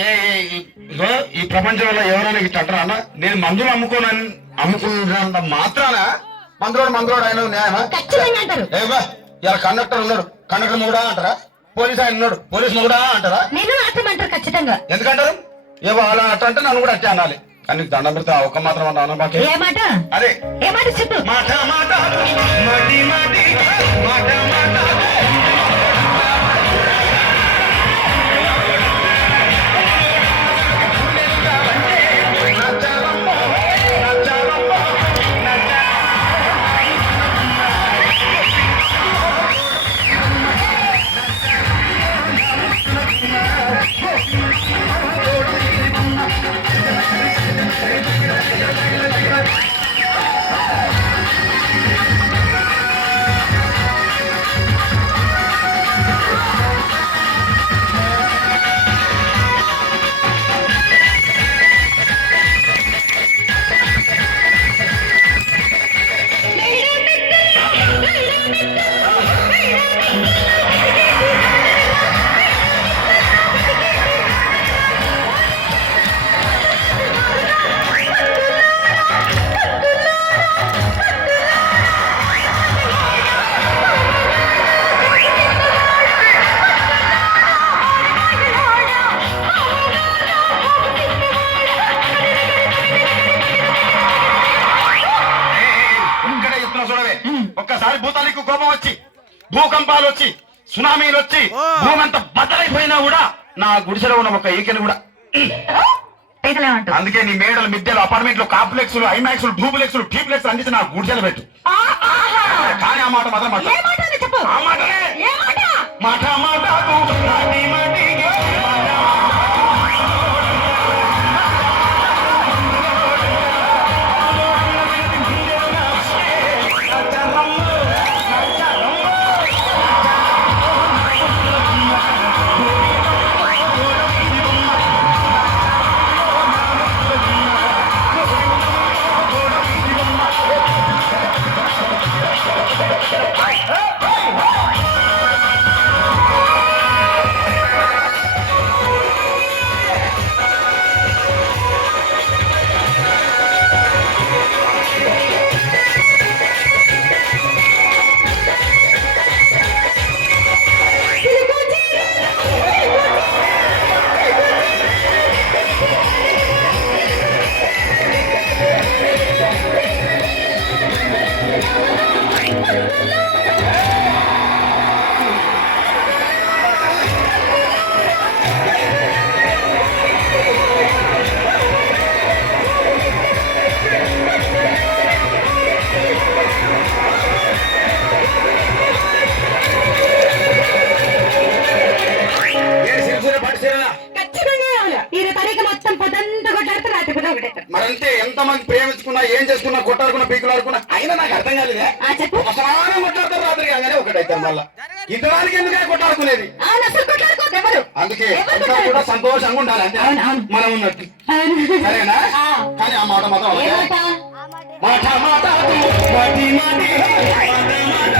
ఈ ప్రపంచంలో ఎవరైనా ఇట్లా అంటారా అన్న నేను మందులు అమ్ముకోనని అమ్ముకున్నంత మాత్రాన మందులోడు మందులోడు ఆయన న్యాయమా? ఇలా కండక్టర్ ఉన్నాడు. కండక్టర్ మొగుడా అంటారా? పోలీస్ ఆయన ఉన్నాడు. పోలీస్ మొగుడా అంటారా? ఖచ్చితంగా. ఎందుకంటారు? ఏవో అలా అట్ట అంటే నన్ను కూడా అట్టే అనాలి. కానీ దండం పెడతా ఒక్క మాత్రం అన్నా మాకే అదే. మాట మాట మాట మటి. భూకంపాలు వచ్చి సునామీలు వచ్చి భూమంత బద్దలైపోయినా కూడా నా గుడిసెలో ఉన్న ఒక ఈకెలు కూడా. అందుకే నీ మేడలు మిద్దెలు అపార్ట్మెంట్లు కాంప్లెక్స్ ఐమాక్స్ డూప్లెక్స్ టీప్లెక్స్ అందించి నా గుడిసెలు పెట్టు. కానీ ఆ మాట మాత్రం మాట ఏ మాట అని చెప్పు? ఆ మాటనే. ఏ మాట? ఏ పొద్దు ఒకటేస్తారు మరంతే ఎంత మంది ప్రేమించుకున్నా ఏం చేసుకున్నా కొట్టాడుకున్నా పీకులాడుకున్నా అయినా నాకు అర్థం కాలేదే. అసమానం కొట్లాడతారు రాత్రి కాగానే ఒకటైతారు మళ్ళా. ఇంతదానికి ఎందుకని కొట్టాడుకునేది అసలు అందుకే? కూడా సంతోషంగా ఉండాలి అంతే. అవును. మనం ఉన్నట్టు. సరేనా. కానీ ఆ మాట మాత్రం మాటి? మాటి మాట మాట